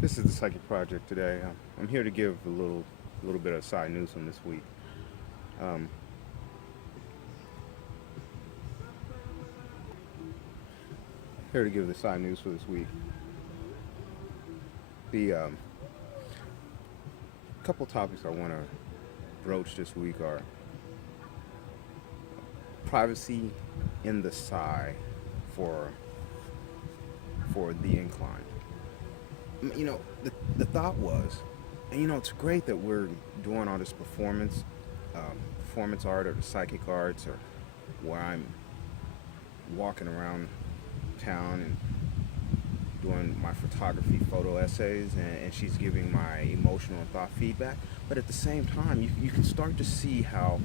This is the Psychic Project today. I'm here to give a little bit of side news from this week. Um, Here to give the side news for this week. The couple topics I want to broach this week are privacy in the Psy for the incline. The thought was, and it's great that we're doing all this performance art or the psychic arts, or where I'm walking around town and doing my photography photo essays, and she's giving my emotional and thought feedback. But at the same time, you can start to see how,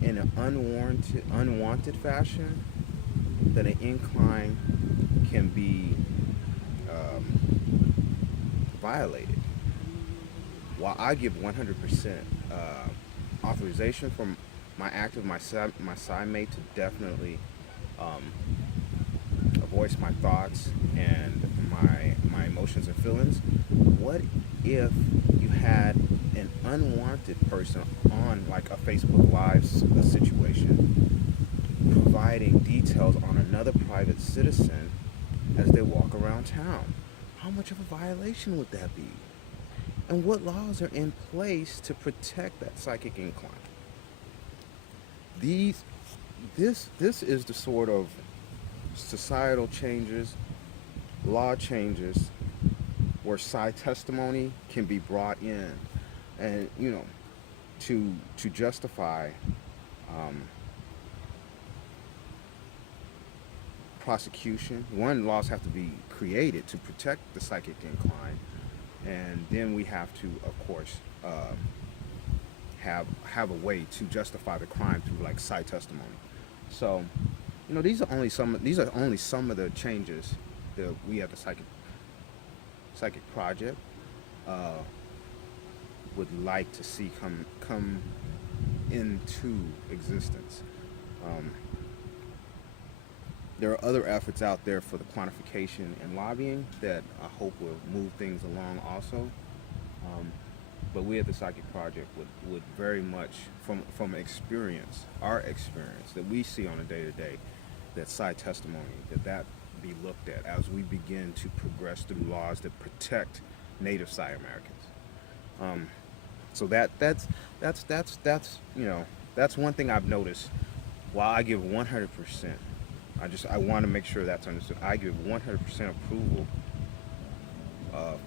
in an unwanted fashion, that an incline can be violated. While I give 100% authorization from my side mate to definitely um, voice my thoughts and my emotions and feelings. What if you had an unwanted person on, like, a Facebook Live situation, providing details on another private citizen as they walk around town? How much of a violation would that be? And what laws are in place to protect that psychic incline? These this is the sort of societal changes, law changes, where side testimony can be brought in, and to justify um, prosecution. One, laws have to be created to protect the psychic incline, and then we have to, of course, have a way to justify the crime through, like, side testimony. So, these are only some of the changes that we at the Psychic Project uh, would like to see come into existence. Um, there are other efforts out there for the quantification and lobbying that I hope will move things along also. Um, but we at the Psychic Project would very much, from experience, our experience that we see on a day to day, that side testimony, that be looked at as we begin to progress through laws that protect Native Psy Americans. Um, so that's one thing I've noticed. While I give 100%, I want to make sure that's understood. I give 100% approval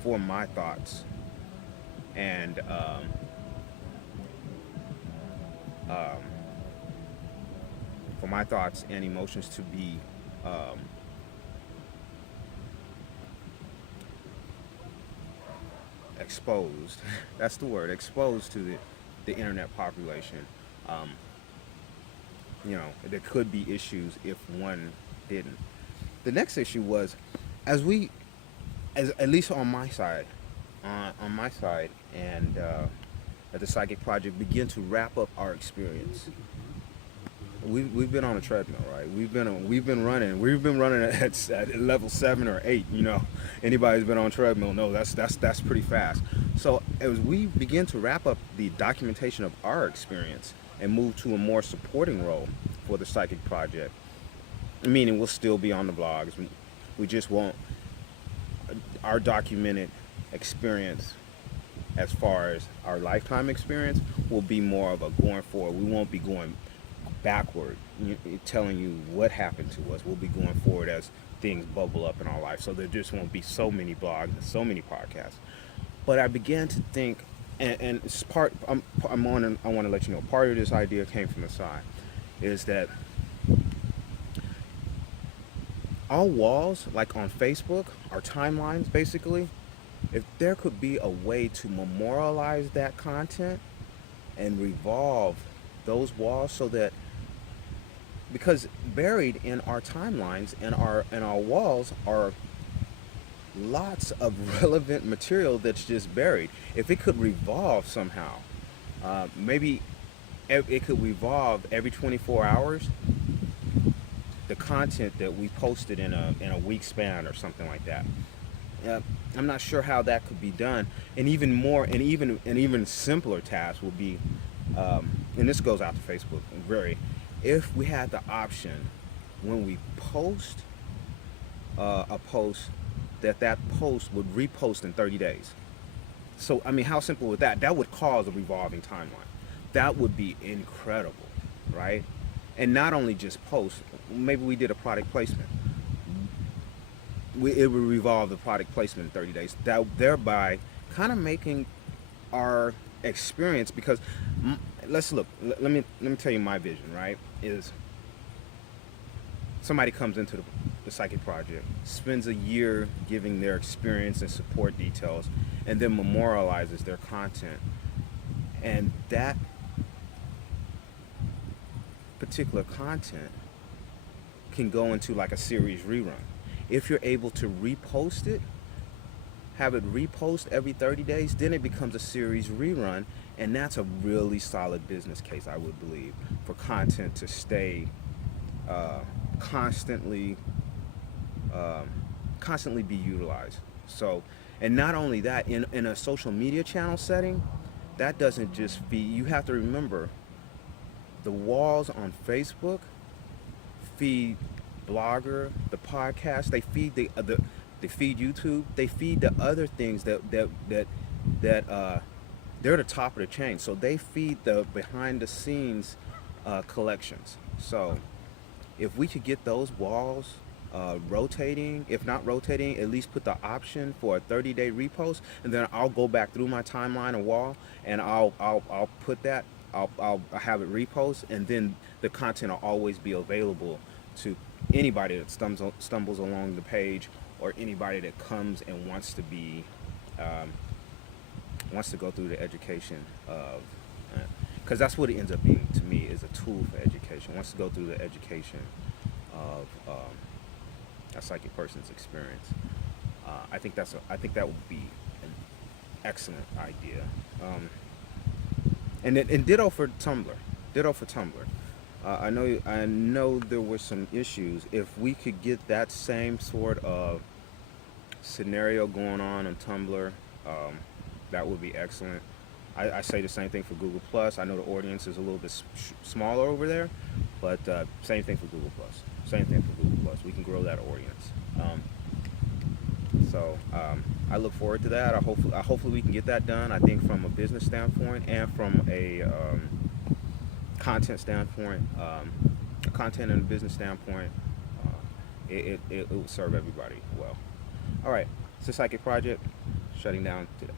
for my thoughts and um, for my thoughts and emotions to be um, exposed. That's the word, exposed to the internet population. Um, there could be issues if one didn't. The next issue was, as we, as at least on my side, and at the Psychic Project, begin to wrap up our experience. We've been on a treadmill, right? We've been running at level 7 or 8. Anybody who's been on a treadmill know that's pretty fast. So as we begin to wrap up the documentation of our experience and move to a more supporting role for the Psychic Project, meaning we'll still be on the blogs, we just won't. Our documented experience, as far as our lifetime experience, will be more of a going forward. We won't be going backward, telling you what happened to us. We'll be going forward as things bubble up in our life. So there just won't be so many blogs and so many podcasts. But I began to think, and it's part. I want to let you know, part of this idea came from the side, is that our walls, like on Facebook, our timelines, basically, if there could be a way to memorialize that content and revolve those walls, so that, because buried in our timelines and our walls are lots of relevant material that's just buried. If it could revolve somehow, maybe it could revolve every 24 hours, the content that we posted in a week span or something like that. uh, I'm not sure how that could be done. And even more, and even an even simpler task would be, and this goes out to Facebook. Very, if we had the option when we post a post, that post would repost in 30 days. So I mean, how simple would that? That would cause a revolving timeline. That would be incredible, right? And not only just post. Maybe we did a product placement. It would revolve the product placement in 30 days. That thereby kind of making our experience, because let's look. Let me tell you my vision. Right, is somebody comes into the Psychic Project, spends a year giving their experience and support details, and then memorializes their content, and that particular content can go into like a series rerun. If you're able to repost it, have it repost every 30 days, then it becomes a series rerun, and that's a really solid business case, I would believe, for content to stay constantly constantly be utilized. So, and not only that, in a social media channel setting, that doesn't just feed. You have to remember, the walls on Facebook feed Blogger, the podcast. They feed they feed YouTube. They feed the other things that they're the top of the chain. So they feed the behind the scenes collections. So if we could get those walls rotating, if not rotating, at least put the option for a 30-day repost, and then I'll go back through my timeline and wall, and I'll put that. I'll have it repost, and then the content will always be available to anybody that stumbles along the page, or anybody that comes and wants to be wants to go through the education of, because that's what it ends up being to me, is a tool for education. Wants to go through the education of a psychic person's experience. I think that would be an excellent idea. And ditto for Tumblr. Ditto for Tumblr. I know there were some issues. If we could get that same sort of scenario going on Tumblr, that would be excellent. I say the same thing for Google Plus. I know the audience is a little bit smaller over there, but same thing for Google Plus. Same thing for Google Plus. We can grow that audience. So I look forward to that. Hopefully we can get that done. I think from a business standpoint and from a content standpoint, a content and a business standpoint, it will serve everybody well. All right, it's the Psychic Project, shutting down today.